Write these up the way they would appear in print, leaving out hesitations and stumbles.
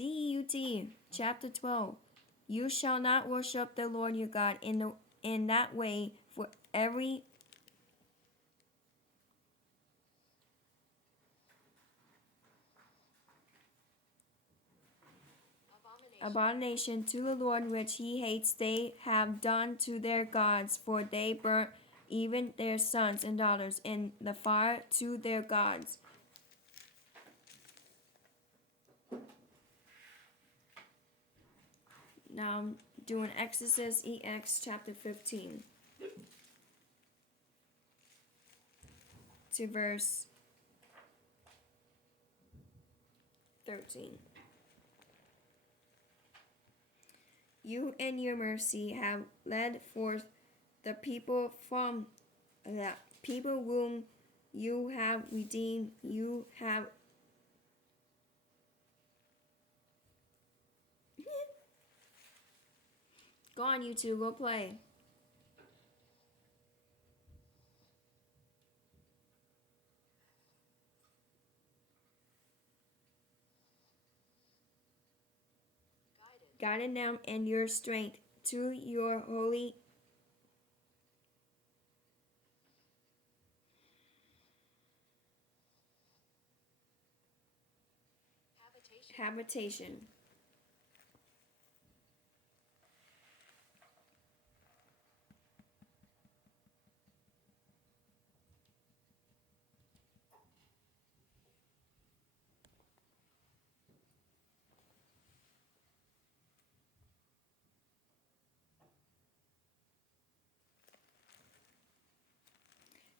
Deut chapter 12. You shall not worship the Lord your God in that way, for every abomination to the Lord which he hates they have done to their gods, for they burnt even their sons and daughters in the fire to their gods. Now I'm doing Exodus EX chapter 15 to verse 13. You in your mercy have led forth the people from the people whom you have redeemed. You have go on YouTube, go play. Guided them in your strength to your holy habitation.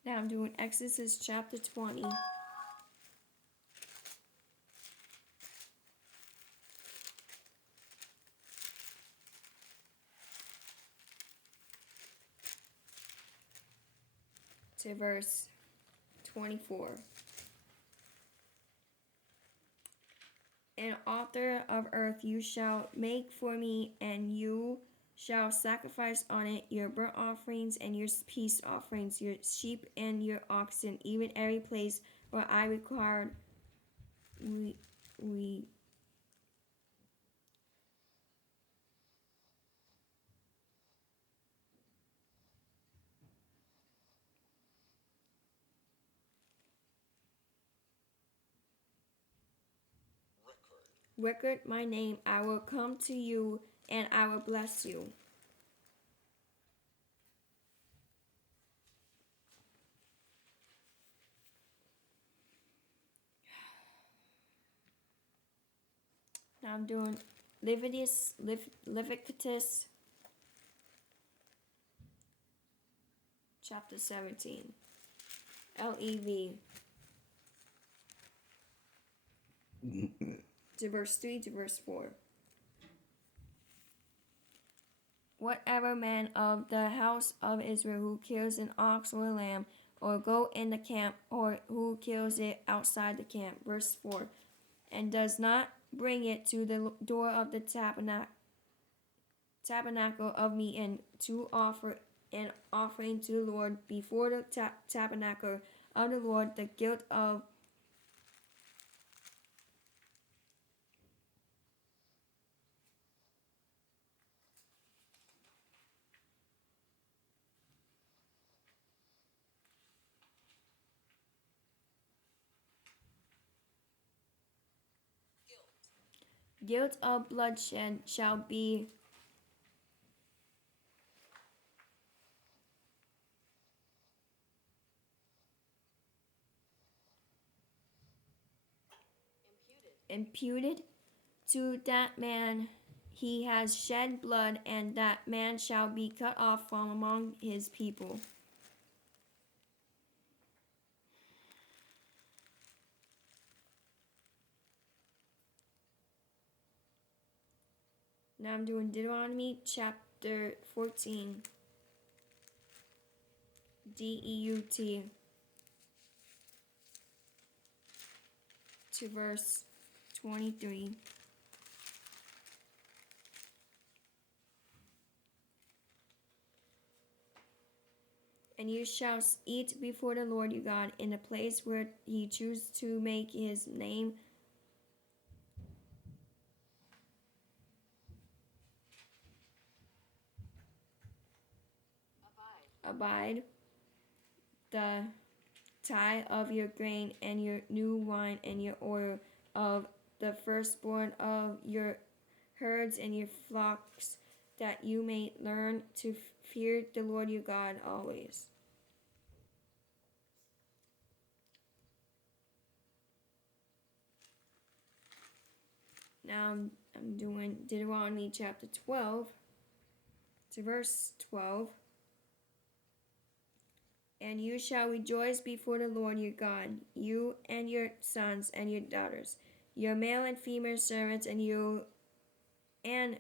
Now I'm doing Exodus chapter 20 to verse 24. An altar of earth you shall make for me, and you shall sacrifice on it your burnt offerings and your peace offerings, your sheep and your oxen, even every place where I required we record my name. I will come to you and I will bless you. Now I'm doing Leviticus chapter 17. LEV to verse 3 to verse 4. Whatever man of the house of Israel who kills an ox or a lamb, or goat in the camp, or who kills it outside the camp, verse 4, and does not bring it to the door of the tabernacle of meeting to offer an offering to the Lord before the tabernacle of the Lord, the guilt of bloodshed shall be imputed to that man. He has shed blood, and that man shall be cut off from among his people. Now I'm doing Deuteronomy chapter 14. DEUT to verse 23. And you shall eat before the Lord your God in the place where he chooses to make his name abide the tithe of your grain and your new wine and your oil, of the firstborn of your herds and your flocks, that you may learn to fear the Lord your God always. Now I'm doing Deuteronomy chapter 12 to verse 12. And you shall rejoice before the Lord your God, you and your sons and your daughters, your male and female servants, and you and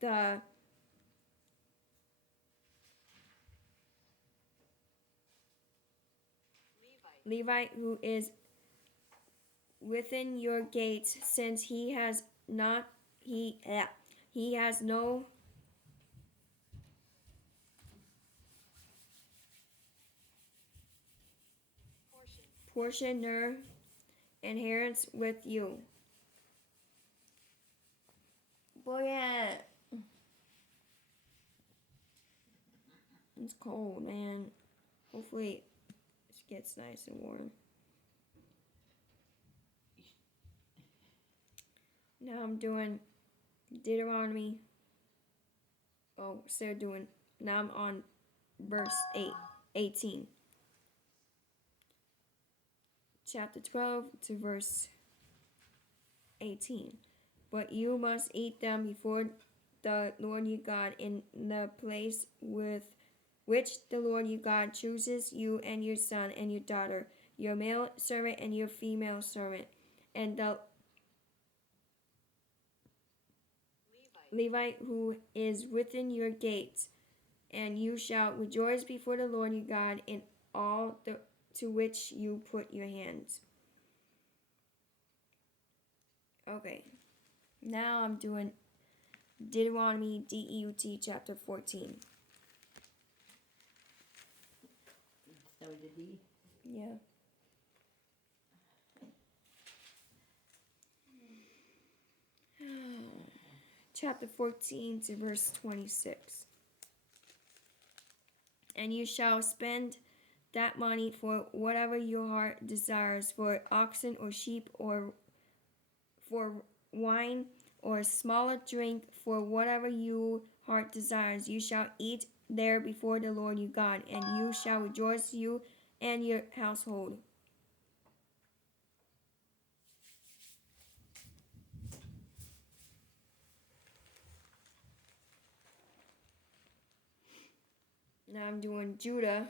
the Levite who is within your gates, since he has no portion nor inheritance with you. Boy, yeah. It's cold, man. Hopefully it gets nice and warm. Now I'm doing Deuteronomy. Now I'm on verse 18. Chapter 12 to verse 18. But you must eat them before the Lord your God in the place with which the Lord your God chooses, you and your son and your daughter, your male servant and your female servant, and the Levite who is within your gates. And you shall rejoice before the Lord your God in all to which you put your hands. Okay, now I'm doing Deuteronomy DEUT chapter 14. Start with a D? Yeah. Chapter 14 to verse 26. And you shall spend that money for whatever your heart desires, for oxen or sheep, or for wine or smaller drink, for whatever your heart desires. You shall eat there before the Lord your God, and you shall rejoice, you and your household. Now I'm doing Judah,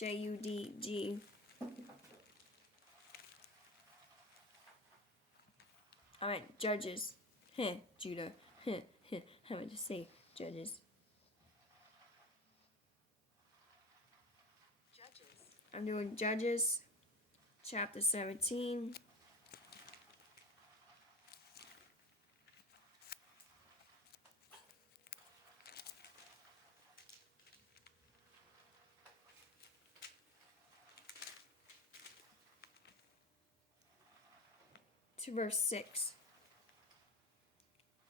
Judg. I meant Judges. Judah. I meant to say Judges. I'm doing Judges, chapter 17. To verse 6.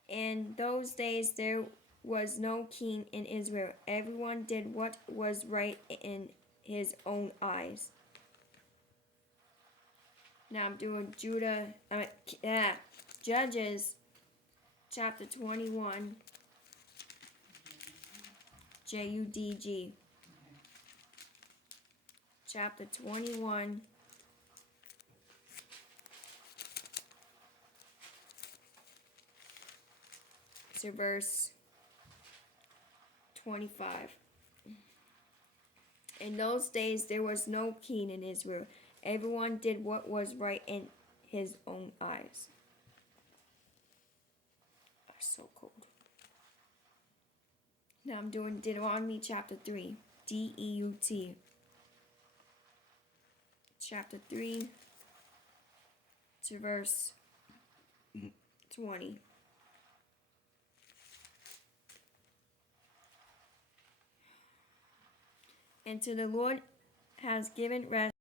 In those days there was no king in Israel. Everyone did what was right in his own eyes. Now I'm doing Judges, chapter 21. Judg. Chapter 21. To verse 25. In those days there was no king in Israel. Everyone did what was right in his own eyes. That's so cold. Now I'm doing Deuteronomy chapter 3. DEUT. Chapter 3 to verse 20. And to the Lord has given rest